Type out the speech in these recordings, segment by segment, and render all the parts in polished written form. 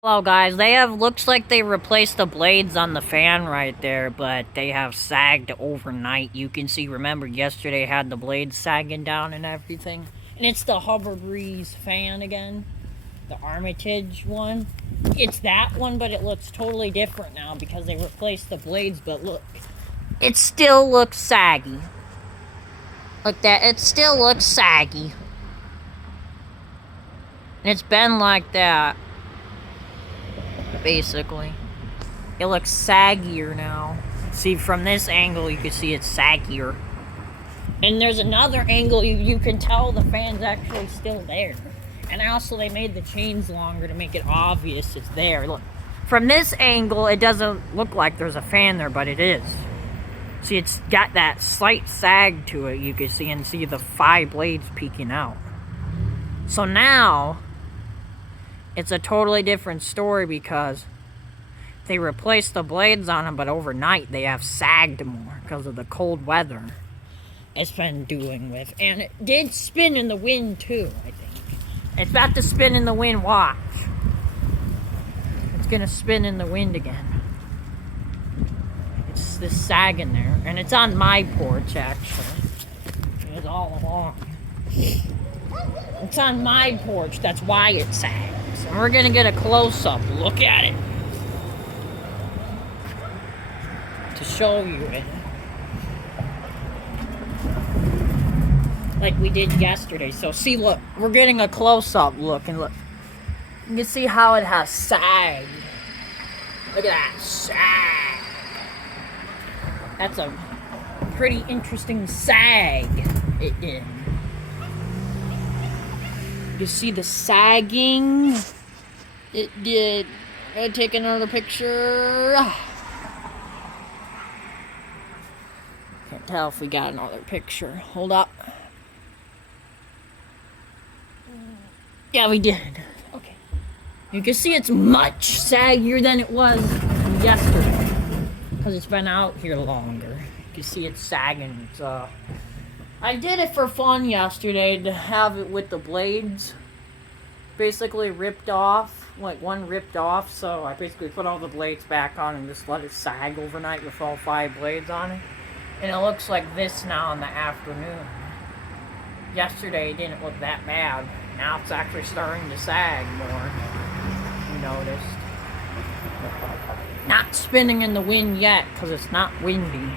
Hello guys, they have, looks like they replaced the blades on the fan right there, but they have sagged overnight. You can see, remember yesterday had the blades sagging down and everything. And it's the Hubbard Reese fan again, the Armitage one. It's that one, but it looks totally different now because they replaced the blades, but look. It still looks saggy. Look that, it still looks saggy. And it's been like that. Basically. It looks saggier now. See, from this angle, you can see it's saggier. And there's another angle, you can tell the fan's actually still there. And also, they made the chains longer to make it obvious it's there. Look, from this angle, it doesn't look like there's a fan there, but it is. See, it's got that slight sag to it, you can see, and see the 5 blades peeking out. So now, it's a totally different story because they replaced the blades on them, but overnight they have sagged more because of the cold weather it's been doing with. And it did spin in the wind too, I think. It's about to spin in the wind, watch. It's gonna spin in the wind again. It's this sag in there, and it's on my porch actually. It's all along. It's on my porch, that's why it sags. And we're gonna get a close-up look at it to show you it. Like we did yesterday. So see, look, we're getting a close-up look, and look. You can see how it has sagged. Look at that, sag. That's a pretty interesting sag it did. You see the sagging it did. I'm gonna take another picture. Can't tell if we got another picture. Hold up. Yeah, we did. Okay. You can see it's much saggier than it was yesterday because it's been out here longer. You can see it's sagging. It's I did it for fun yesterday to have it with the blades basically ripped off, like one ripped off, so I basically put all the blades back on and just let it sag overnight with all 5 blades on it. And it looks like this now in the afternoon. Yesterday it didn't look that bad. Now it's actually starting to sag more, you noticed. Not spinning in the wind yet because it's not windy.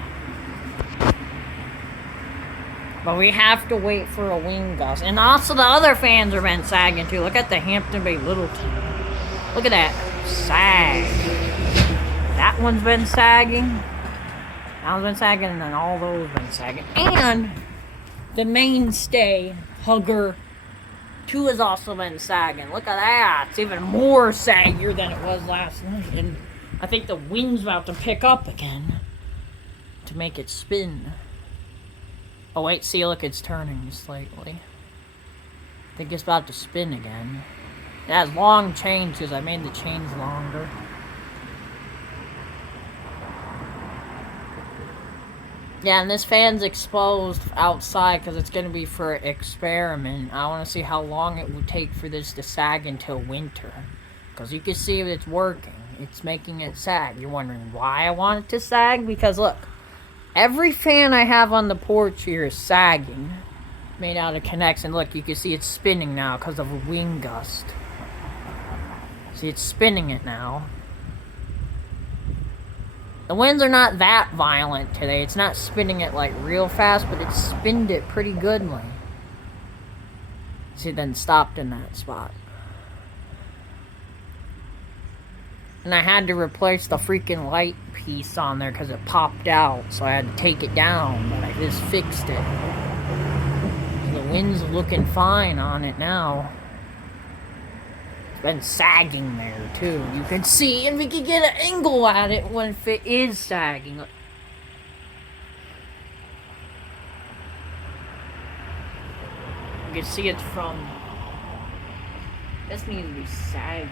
But we have to wait for a wind gust. And also the other fans have been sagging too. Look at the Hampton Bay Littleton. Look at that sag. That one's been sagging. That one's been sagging, and then all those been sagging. And the mainstay, Hugger 2 has also been sagging. Look at that. It's even more saggier than it was last night. And I think the wind's about to pick up again to make it spin. Oh wait, see, look, it's turning slightly. I think it's about to spin again. It has long chains because I made the chains longer. Yeah, and this fan's exposed outside because it's going to be for an experiment. I want to see how long it would take for this to sag until winter. Because you can see it's working. It's making it sag. You're wondering why I want it to sag? Because look. Every fan I have on the porch here is sagging. Made out of connects. And look, you can see it's spinning now because of a wind gust. See, it's spinning it now. The winds are not that violent today. It's not spinning it like real fast, but it spinned it pretty goodly. See, it then stopped in that spot. And I had to replace the freaking light piece on there because it popped out. So I had to take it down, but I just fixed it. The wind's looking fine on it now. It's been sagging there too. You can see, and we can get an angle at it when it is sagging. You can see it's from... This needs to be sagging.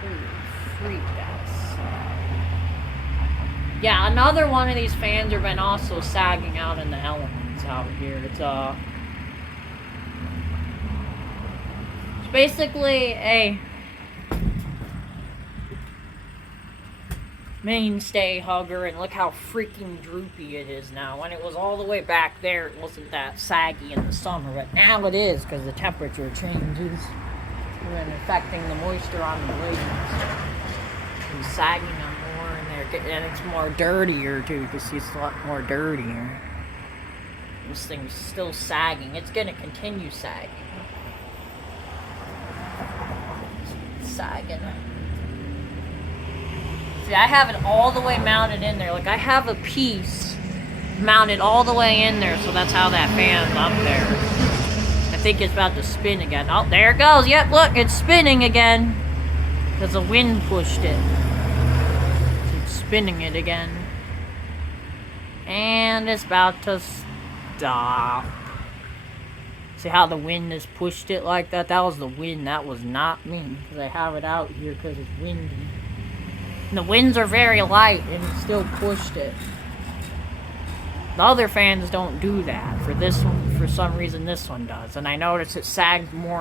Holy freak, that's... Yeah, another one of these fans have been also sagging out in the elements out here. It's basically a mainstay hugger, and look how freaking droopy it is now. When it was all the way back there, it wasn't that saggy in the summer, but now it is because the temperature changes and affecting the moisture on the blades. It's sagging them more, and it's more dirtier too, because it's a lot more dirtier. This thing's still sagging. It's gonna continue sagging. Sagging. See, I have it all the way mounted in there. Like, I have a piece mounted all the way in there, so that's how that fan's up there. I think it's about to spin again. Oh, there it goes. Yep, look, it's spinning again. Because the wind pushed it. It's spinning it again. And it's about to stop. See how the wind has pushed it like that? That was the wind. That was not me. Because I have it out here because it's windy. And the winds are very light, and it still pushed it. The other fans don't do that. For this one, for some reason, this one does. And I notice it sags more